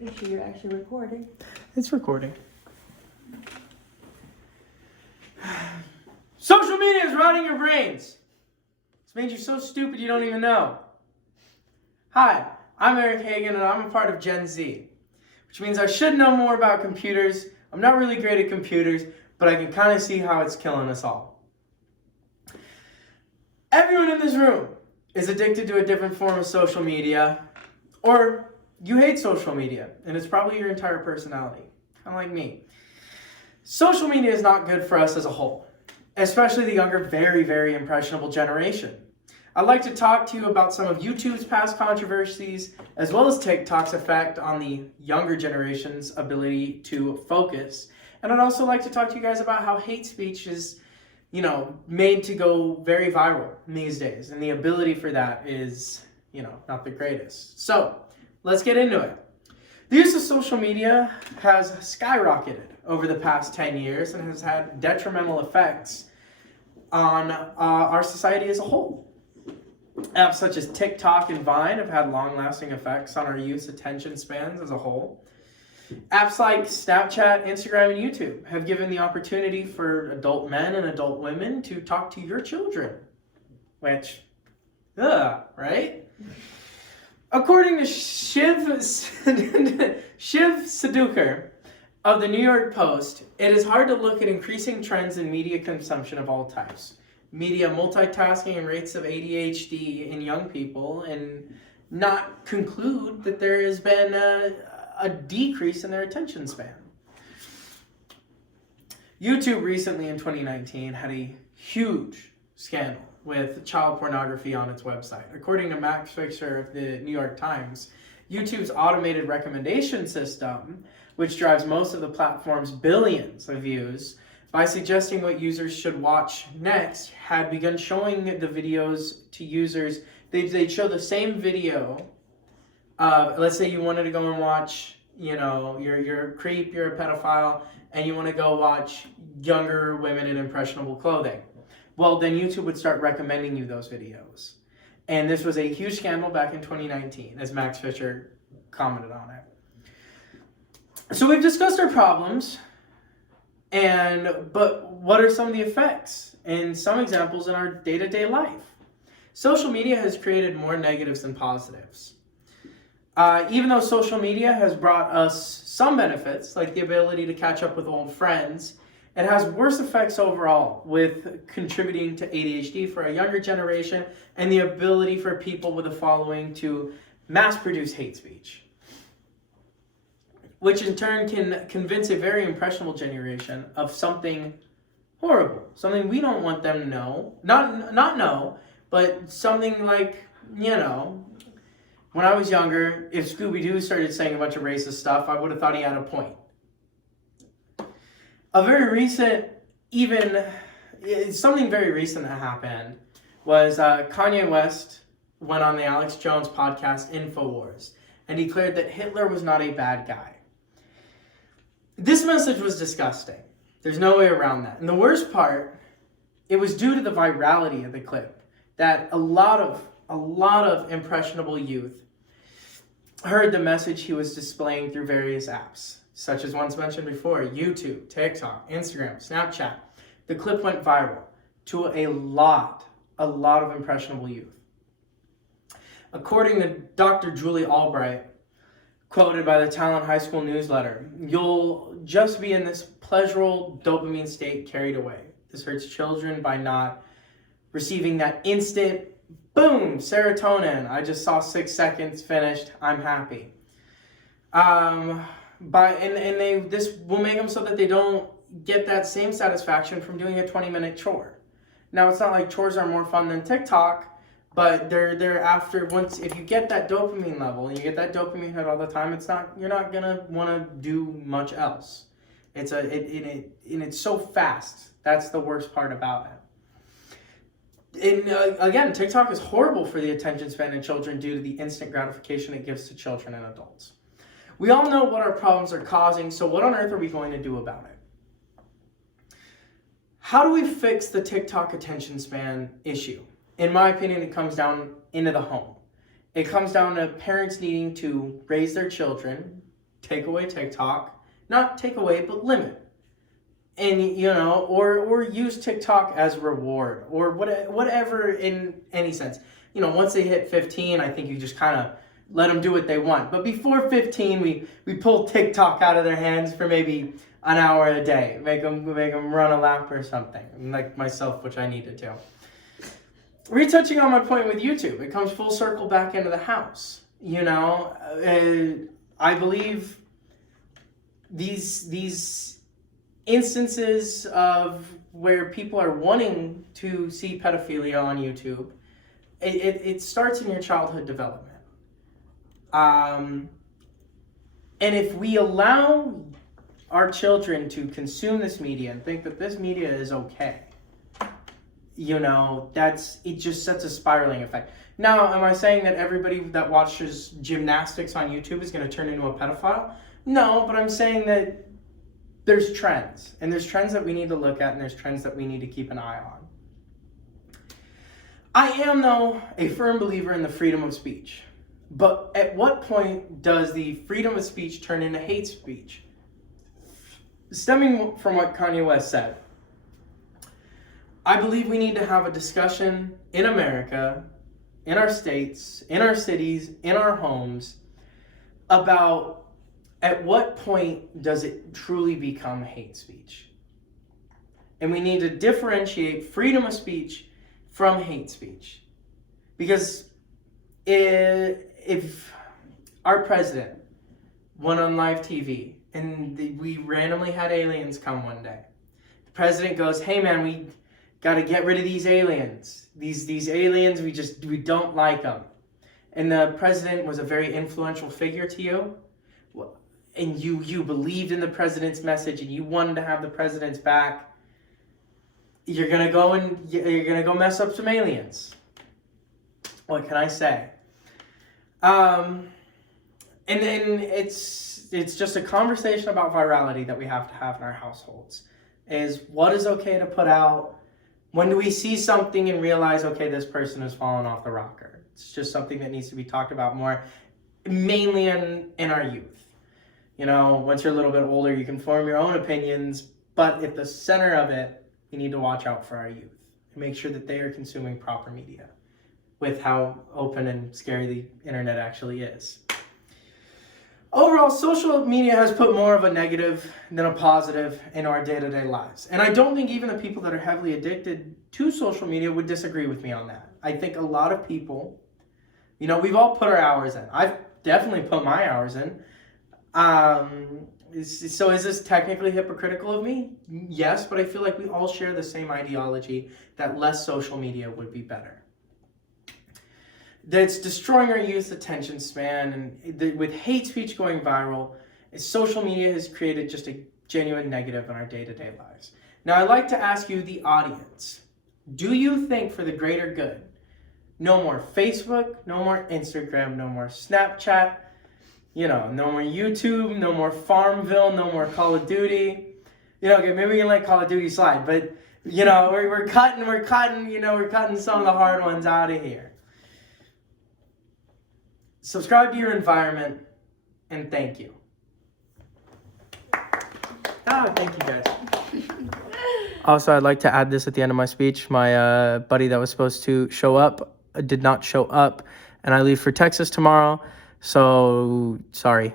Make sure you're actually recording. It's recording. Social media is rotting your brains. It's made you so stupid you don't even know. Hi, I'm Eric Hagan and I'm a part of Gen Z, which means I should know more about computers. I'm not really great at computers, but I can kind of see how it's killing us all. Everyone in this room is addicted to a different form of social media, or you hate social media, and it's probably your entire personality, kind of like me. Social media is not good for us as a whole, especially the younger, very, very impressionable generation. I'd like to talk to you about some of YouTube's past controversies, as well as TikTok's effect on the younger generation's ability to focus. And I'd also like to talk to you guys about how hate speech is, made to go very viral these days. And the ability for that is, not the greatest. So let's get into it. The use of social media has skyrocketed over the past 10 years and has had detrimental effects on our society as a whole. Apps such as TikTok and Vine have had long-lasting effects on our youth's attention spans as a whole. Apps like Snapchat, Instagram, and YouTube have given the opportunity for adult men and adult women to talk to your children, which, right? According to Shiv Saduker of the New York Post, it is hard to look at increasing trends in media consumption of all types, media multitasking and rates of ADHD in young people, and not conclude that there has been a decrease in their attention span. YouTube recently in 2019 had a huge scandal with child pornography on its website. According to Max Fisher of the New York Times, YouTube's automated recommendation system, which drives most of the platform's billions of views, by suggesting what users should watch next, had begun showing the videos to users. They'd show the same video of, let's say you wanted to go and watch, you're a creep, you're a pedophile, and you want to go watch younger women in impressionable clothing. Well, then YouTube would start recommending you those videos. And this was a huge scandal back in 2019, as Max Fisher commented on it. So we've discussed our problems, but what are some of the effects and some examples in our day-to-day life? Social media has created more negatives than positives. Even though social media has brought us some benefits, like the ability to catch up with old friends, it has worse effects overall, with contributing to ADHD for a younger generation and the ability for people with a following to mass-produce hate speech, which in turn can convince a very impressionable generation of something horrible, something we don't want them to know, not know, but something like, when I was younger, if Scooby-Doo started saying a bunch of racist stuff, I would have thought he had a point. Something very recent that happened was Kanye West went on the Alex Jones podcast InfoWars and declared that Hitler was not a bad guy. This message was disgusting. There's no way around that. And the worst part, it was due to the virality of the clip that a lot of impressionable youth heard the message he was displaying through various apps, such as ones mentioned before, YouTube, TikTok, Instagram, Snapchat. The clip went viral to a lot of impressionable youth. According to Dr. Julie Albright, quoted by the Talent High School newsletter, "You'll just be in this pleasurable dopamine state carried away. This hurts children by not receiving that instant, boom, serotonin. I just saw 6 seconds, finished, I'm happy." This will make them so that they don't get that same satisfaction from doing a 20-minute chore. Now, it's not like chores are more fun than TikTok, but they're after, if you get that dopamine level and you get that dopamine hit all the time, you're not gonna want to do much else. It's so fast. That's the worst part about it. And again, TikTok is horrible for the attention span in children due to the instant gratification it gives to children and adults. We all know what our problems are causing, so what on earth are we going to do about it? How do we fix the TikTok attention span issue? In my opinion, it comes down into the home. It comes down to parents needing to raise their children take away TikTok. Not take away, but limit. And, or use TikTok as reward or whatever in any sense. Once they hit 15, I think you just kind of let them do what they want. But before 15, we pull TikTok out of their hands for maybe an hour a day. Make them run a lap or something, like myself, which I need to do. Retouching on my point with YouTube, it comes full circle back into the house. I believe these instances of where people are wanting to see pedophilia on YouTube, it starts in your childhood development. And if we allow our children to consume this media and think that this media is okay, it just sets a spiraling effect. Now, am I saying that everybody that watches gymnastics on YouTube is going to turn into a pedophile? No, but I'm saying that there's trends, and there's trends that we need to look at, and there's trends that we need to keep an eye on. I am, though, a firm believer in the freedom of speech. But at what point does the freedom of speech turn into hate speech? Stemming from what Kanye West said, I believe we need to have a discussion in America, in our states, in our cities, in our homes, about at what point does it truly become hate speech? And we need to differentiate freedom of speech from hate speech. Because if our president went on live TV and we randomly had aliens come one day, the president goes, "Hey man, we got to get rid of these aliens. These aliens, we don't like them." And the president was a very influential figure to you, and you believed in the president's message and you wanted to have the president's back, you're gonna go mess up some aliens. What can I say? And then it's just a conversation about virality that we have to have in our households. Is what is okay to put out? When do we see something and realize, okay, this person has fallen off the rocker? It's just something that needs to be talked about more, mainly in our youth. Once you're a little bit older, you can form your own opinions, but at the center of it, we need to watch out for our youth and make sure that they are consuming proper media with how open and scary the internet actually is. Overall, social media has put more of a negative than a positive in our day-to-day lives. And I don't think even the people that are heavily addicted to social media would disagree with me on that. I think a lot of people, we've all put our hours in. I've definitely put my hours in. So is this technically hypocritical of me? Yes, but I feel like we all share the same ideology that less social media would be better. That's destroying our youth's attention span, and with hate speech going viral, social media has created just a genuine negative in our day-to-day lives. Now, I'd like to ask you, the audience, do you think for the greater good, no more Facebook, no more Instagram, no more Snapchat, no more YouTube, no more Farmville, no more Call of Duty. Okay, maybe we can let Call of Duty slide, but we're cutting some of the hard ones out of here. Subscribe to your environment, and thank you. Thank you guys. Also, I'd like to add this at the end of my speech. My buddy that was supposed to show up did not show up, and I leave for Texas tomorrow. So, sorry.